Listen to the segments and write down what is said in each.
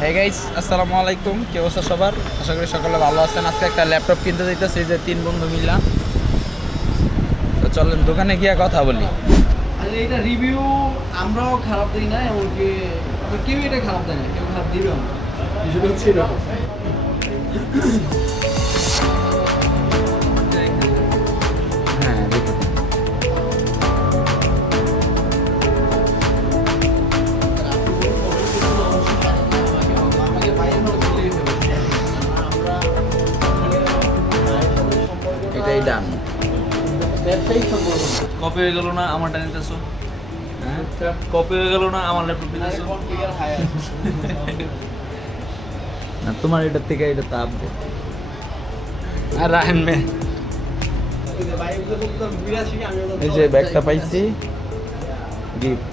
হ্যাঁ গাইস, আসসালামু আলাইকুম। কি অবস্থা সবার? আশা করি সকলে ভালো আছেন। আজকে একটা ল্যাপটপ কিনতে যাইতেছি, এই যে 3 বন্ধু মিলা। তো চলেন দোকানে গিয়ে কথা বলি। আরে এটা রিভিউ আমরাও খারাপ দিই না, এমনকি কেউ এটা খারাপ দেয় না, কেউ খারাপ দিবেও না। বিষয়টা হচ্ছে এরকম। হ্যাঁ দেখুন, এটাই ডান। ব্যবসায়িক সম্পর্ক কপি হয়ে গেল না আমারটা নিতেছো? হ্যাঁ, কপি হয়ে গেল না আমার ল্যাপটপ নিতেছো? না তোমার এটার থেকে এটা তাপ দে। আর রাহেন মে, এই যে ব্যাগটা পাইছি, গিফট।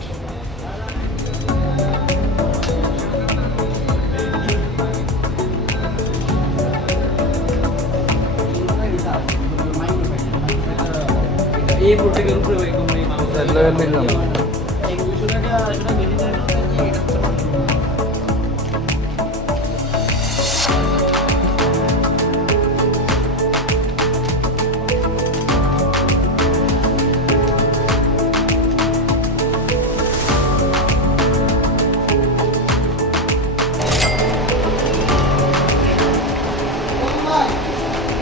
এই প্রোডাক্টের উপরে ওই কোম্পানি মাউস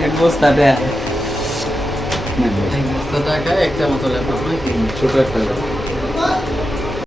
এক বস্তা দেয়া টাকা একটা মতো ল্যাপটপ ছোট একটা